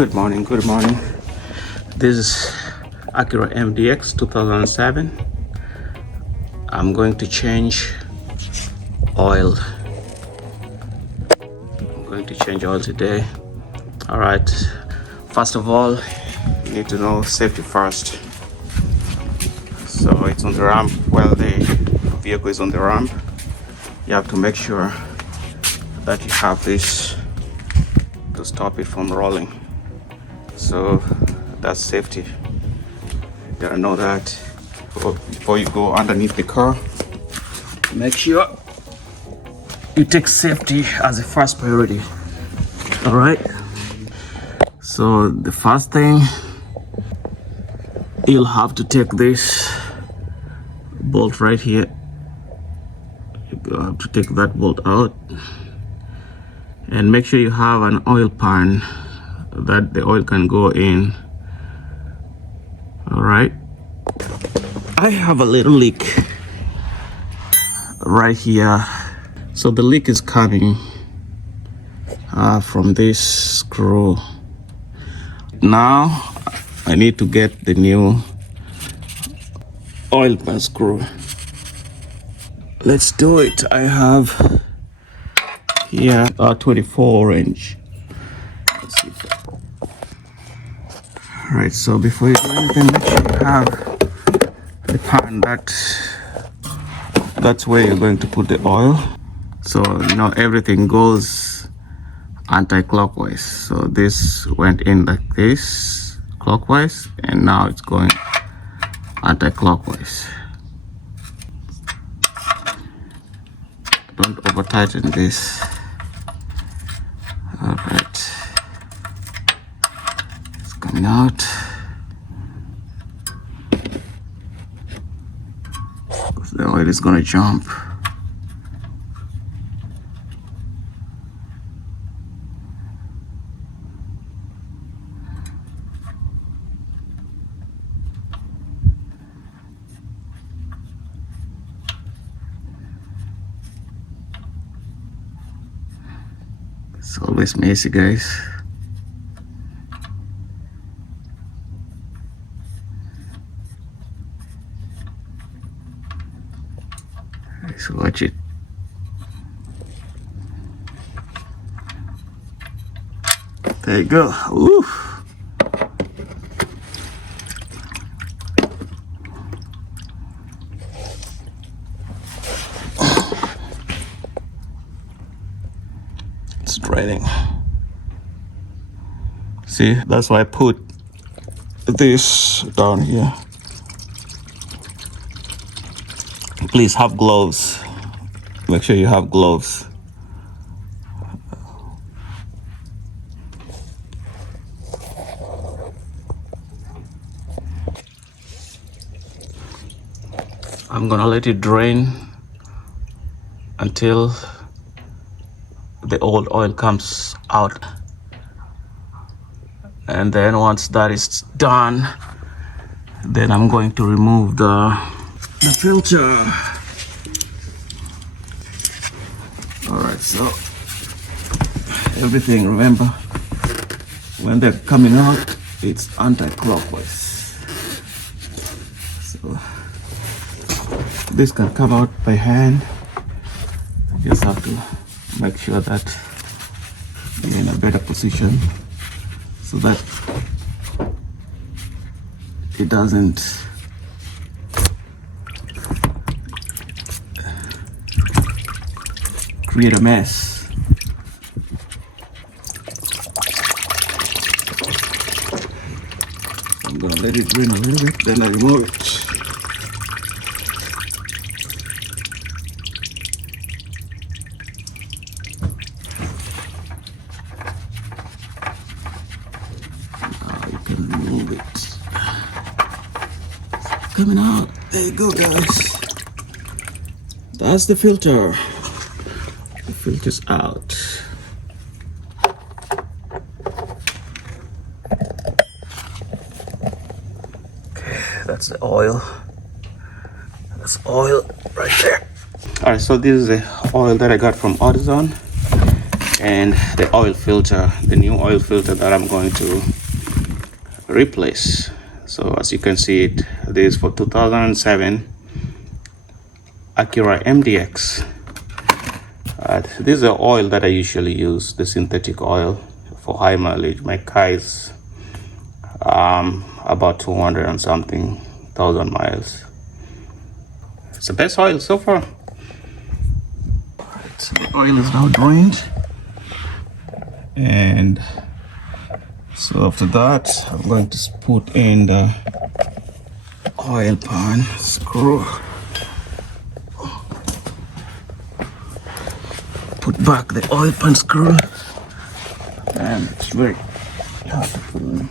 Good morning. This is Acura MDX 2007. I'm going to change oil. Today. Alright, first of all, you need to know safety first. So it's on the ramp. While the vehicle is on the ramp, you have to make sure that you have this to stop it from rolling. So that's safety. You gotta know that before you go underneath the car. Make sure you take safety as a first priority. All right. So the first thing, you'll have to take this bolt right here. You have to take that bolt out, and make sure you have an oil pan that the oil can go in. All right. I have a little leak right here. So the leak is coming from this screw. Now I need to get the new oil pan screw. Let's do it. I have here a 24 inch. Let's see. All right, so before you do anything, make sure you have the pan. That's where you're going to put the oil. So everything goes anti-clockwise. So this went in like this, clockwise, and now it's going anti-clockwise. Don't over tighten this. All right, it's coming out. Because the oil is gonna jump. It's always messy, guys. Let's watch it. There you go. Ooh. It's draining. See, that's why I put this down here. Please have gloves. Make sure you have gloves. I'm gonna let it drain until the old oil comes out, and then once that is done, then I'm going to remove the filter. All right, so everything, remember, when they're coming out, it's anti-clockwise. So this can come out by hand. You just have to make sure that you're in a better position so that it doesn't create a mess. I'm gonna let it drain a little bit, then I remove it. Remove it. Coming out. There you go, guys. That's the filter. The filter's out. Okay, that's the oil. That's oil right there. All right, so this is the oil that I got from AutoZone, and the oil filter, the new oil filter that I'm going to replace. So as you can see it, this is for 2007 Acura MDX. This is the oil that I usually use, the synthetic oil for high mileage. My car is about 200 and something thousand miles. It's the best oil so far. Right, so the oil is now drained, and so after that I'm going to put in the oil pan screw. Put back the oil pan screw, and it's very hard to put in.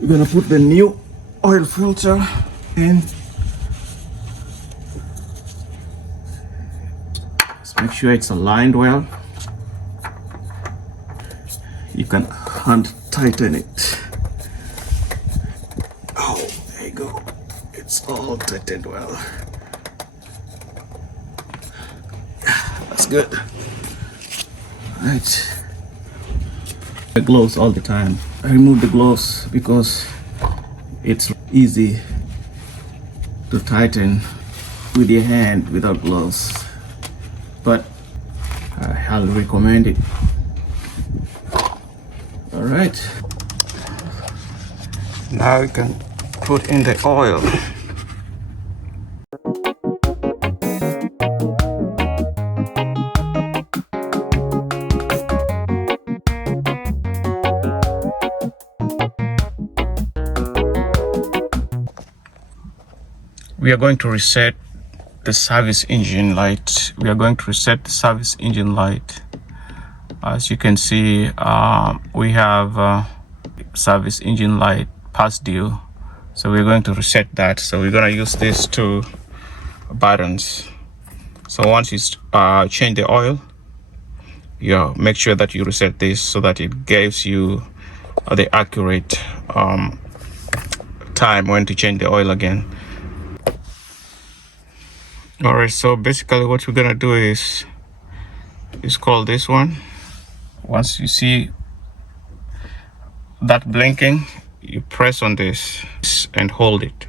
We're gonna put the new oil filter in. Just make sure it's aligned well. You can hand tighten it. Oh, there you go. It's all tightened well. That's good. Right. The gloves all the time. I remove the gloves because it's easy to tighten with your hand without gloves, but I'll recommend it. All right, now we can put in the oil. We are going to reset the service engine light. As you can see, we have service engine light past due. So we're going to reset that. So we're going to use these two buttons. So once you change the oil, you make sure that you reset this so that it gives you the accurate time when to change the oil again. All right, so basically what we're gonna do is call this one. Once you see that blinking, you press on this and hold it.